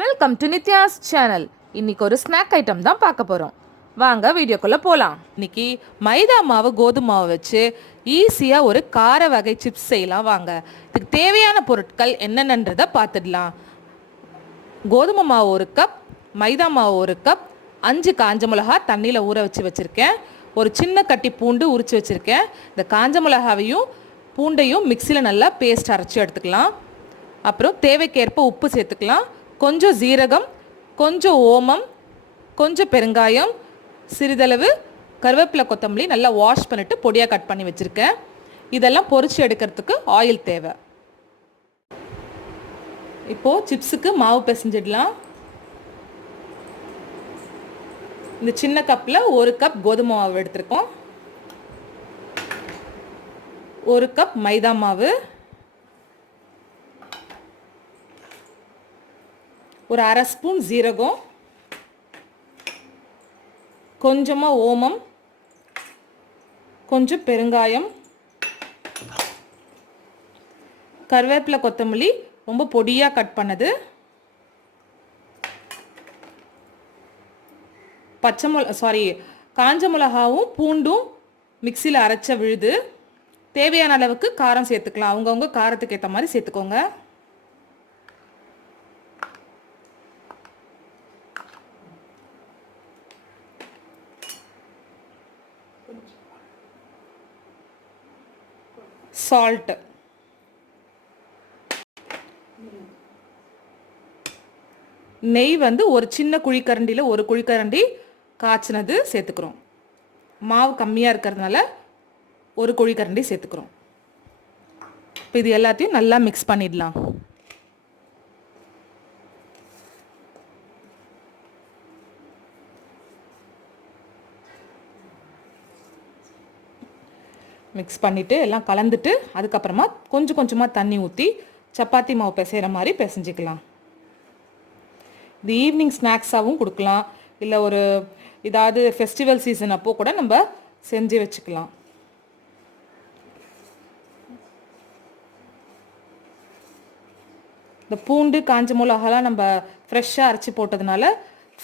Welcome to Nithya's channel. இன்னைக்கு ஒரு snack item தான் பார்க்க போகிறோம். வாங்க வீடியோக்குள்ளே போகலாம். இன்னைக்கு மைதா மாவு கோதுமை மாவு வச்சு ஈஸியாக ஒரு கார வகை சிப்ஸ் செய்யலாம். வாங்க, இதுக்கு தேவையான பொருட்கள் என்னென்னன்றதை பார்த்துடலாம். கோதுமை மாவு 1 கப், மைதா மாவு 1 கப், 5 காஞ்ச மிளகா தண்ணியில் ஊற வச்சுருக்கேன். ஒரு சின்ன கட்டி பூண்டு உரித்து வச்சுருக்கேன். இந்த காஞ்ச மிளகாவையும் பூண்டையும் மிக்சியில் நல்லா பேஸ்ட் அரைச்சி எடுத்துக்கலாம். அப்புறம் தேவைக்கேற்ப உப்பு சேர்த்துக்கலாம். கொஞ்சம் ஜீரகம், கொஞ்சம் ஓமம், கொஞ்சம் பெருங்காயம், சிறிதளவு கருவேப்பிலை, கொத்தமல்லி நல்லா வாஷ் பண்ணிவிட்டு பொடியாக கட் பண்ணி வச்சுருக்கேன். இதெல்லாம் பொரிச்சு எடுக்கிறதுக்கு ஆயில் தேவை. இப்போது சிப்ஸுக்கு மாவு பிசைஞ்சிடலாம். இந்த சின்ன கப்பில் 1 கப் கோதுமை மாவு எடுத்துருக்கோம். 1 கப் மைதா மாவு, ஒரு அரை ஸ்பூன் ஜீரகம், கொஞ்சமாக ஓமம், கொஞ்சம் பெருங்காயம், கருவேப்பிலை, கொத்தமல்லி ரொம்ப பொடியாக கட் பண்ணது, காஞ்ச மிளகாவும் பூண்டும் மிக்சியில் அரைச்ச விழுது. தேவையான அளவுக்கு காரம் சேர்த்துக்கலாம். அவங்கவுங்க காரத்துக்கு ஏற்ற மாதிரி சேர்த்துக்கோங்க. சால்ட், நெய் வந்து ஒரு சின்ன குழிக்கரண்டியில் 1 குழிக்கரண்டி காய்ச்சினது சேர்த்துக்கிறோம். மாவு கம்மியாக இருக்கிறதுனால 1 குழிக்கரண்டி சேர்த்துக்கிறோம். இப்போ இது எல்லாத்தையும் நல்லா மிக்ஸ் பண்ணிடலாம். மிக்ஸ் பண்ணிவிட்டு எல்லாம் கலந்துட்டு அதுக்கப்புறமா கொஞ்சம் கொஞ்சமாக தண்ணி ஊற்றி சப்பாத்தி மாவு பிசைகிற மாதிரி பிசைஞ்சிக்கலாம். இது ஈவினிங் ஸ்நாக்ஸாகவும் கொடுக்கலாம், இல்லை ஒரு ஏதாவது ஃபெஸ்டிவல் சீசன் அப்போ கூட நம்ம செஞ்சு வச்சுக்கலாம். இந்த பூண்டு காஞ்ச மிளகாலாம் நம்ம ஃப்ரெஷ்ஷாக அரைச்சி போட்டதுனால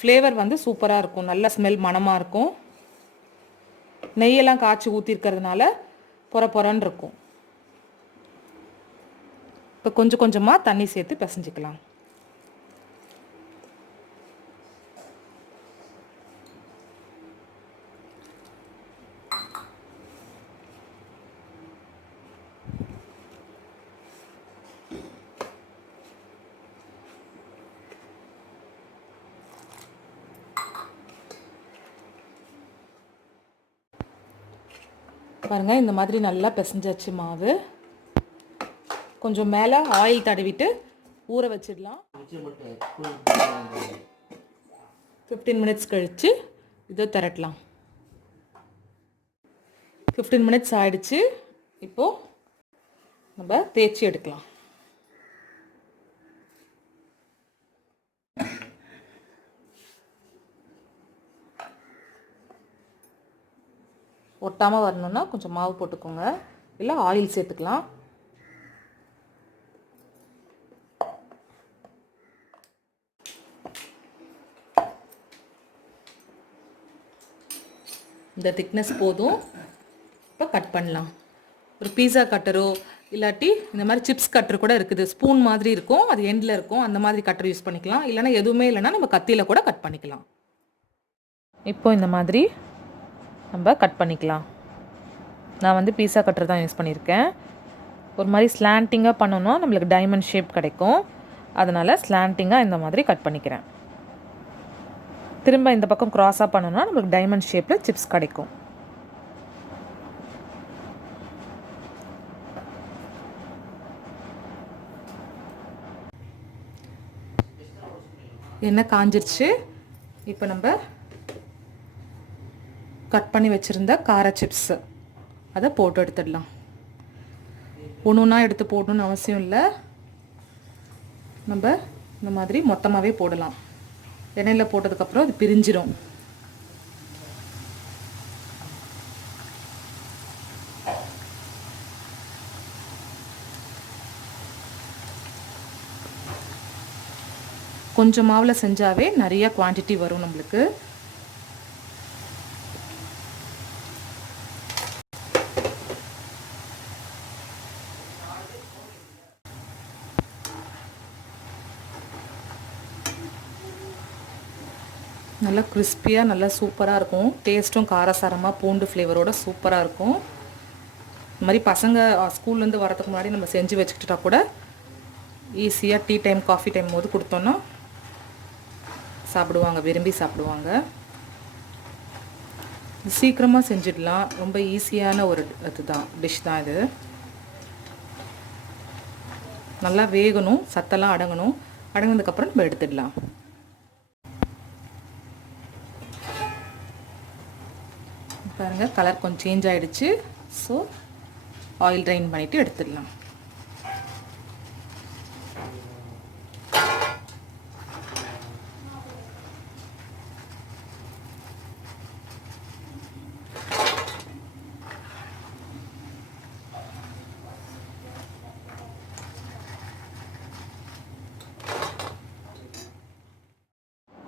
ஃப்ளேவர் வந்து சூப்பராக இருக்கும். நல்ல ஸ்மெல், மணமாக இருக்கும். நெய்யெல்லாம் காய்ச்சி ஊற்றிருக்கிறதுனால பொறன்னு இருக்கும். இப்போ கொஞ்சம் கொஞ்சமாக தண்ணி சேர்த்து பிசைஞ்சிக்கலாம். பாருங்கள், இந்த மாதிரி நல்லா பிசைஞ்சாச்சு மாவு. கொஞ்சம் மேலே ஆயில் தடவிட்டு ஊற வச்சிடலாம். 15 மினிட்ஸ் கழித்து இதை திரட்டலாம். 15 மினிட்ஸ் ஆயிடுச்சு. இப்போது நம்ம தேய்ச்சி எடுக்கலாம். ஒட்டாமல் வரணுன்னா கொஞ்சம் மாவு போட்டுக்கோங்க, இல்லை ஆயில் சேர்த்துக்கலாம். இந்த திக்னஸ் போதும். இப்போ கட் பண்ணலாம். ஒரு பீஸா கட்டரோ இல்லாட்டி இந்த மாதிரி சிப்ஸ் கட்டர் கூட இருக்குது. ஸ்பூன் மாதிரி இருக்கும், அது எண்டில் இருக்கும். அந்த மாதிரி கட்டர் யூஸ் பண்ணிக்கலாம். இல்லைனா எதுவுமே இல்லைன்னா நம்ம கத்தியில் கூட கட் பண்ணிக்கலாம். இப்போ இந்த மாதிரி நம்ம கட் பண்ணிக்கலாம். நான் வந்து பீஸா கட்டர் தான் யூஸ் பண்ணியிருக்கேன். ஒரு மாதிரி ஸ்லாண்டிங்காக பண்ணணும்னா நம்மளுக்கு டைமண்ட் ஷேப் கிடைக்கும். அதனால் ஸ்லாண்டிங்காக இந்த மாதிரி கட் பண்ணிக்கிறேன். திரும்ப இந்த பக்கம் க்ராஸாக பண்ணணும்னா நம்மளுக்கு டைமண்ட் ஷேப்பில் சிப்ஸ் கிடைக்கும். எண்ணெய் காஞ்சிருச்சு. இப்போ நம்ம கட் பண்ணி வச்சுருந்த கார சிப்ஸு அதை போட்டு எடுத்துடலாம். ஒன்றுன்னா எடுத்து போடணுன்னு அவசியம் இல்லை. நம்ம இந்த மாதிரி மொத்தமாகவே போடலாம். எண்ணெயில் போட்டதுக்கப்புறம் அது பிரிஞ்சிடும். கொஞ்சம் மாவில் செஞ்சாவே நிறைய குவான்டிட்டி வரும் நம்மளுக்கு. நல்லா கிறிஸ்பியாக நல்லா சூப்பராக இருக்கும். டேஸ்ட்டும் காரசாரமாக பூண்டு ஃப்ளேவரோட சூப்பராக இருக்கும். இந்த மாதிரி பசங்க ஸ்கூல்லேருந்து வரதுக்கு முன்னாடி நம்ம செஞ்சு வச்சுக்கிட்டா கூட ஈஸியாக டீ டைம் காஃபி டைம் போது கொடுத்தோன்னா சாப்பிடுவாங்க, விரும்பி சாப்பிடுவாங்க. சீக்கிரமாக செஞ்சிடலாம். ரொம்ப ஈஸியான ஒரு இதுதான் டிஷ் தான் இது. நல்லா வேகணும், சத்தெல்லாம் அடங்கணும். அடங்கினதுக்கப்புறம் நம்ம எடுத்துடலாம். பாருங்கள், கலர் கொஞ்சம் சேஞ்ச் ஆகிடுச்சு. ஸோ ஆயில் ட்ரைன் பண்ணிவிட்டு எடுத்துடலாம்.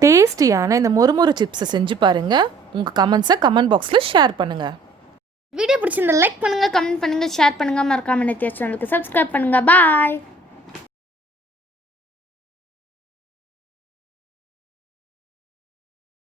டேஸ்டியான இந்த மொறுமொறு சிப்ஸை செஞ்சு பாருங்கள். உங்கள் கமெண்ட்ஸை கமெண்ட் பாக்ஸில் ஷேர் பண்ணுங்கள். வீடியோ பிடிச்சிருந்தா லைக் பண்ணுங்கள், கமெண்ட் பண்ணுங்கள், ஷேர் பண்ணுங்கள். மறக்காம நித்யா சேனலுக்கு சப்ஸ்கிரைப் பண்ணுங்கள். பாய்.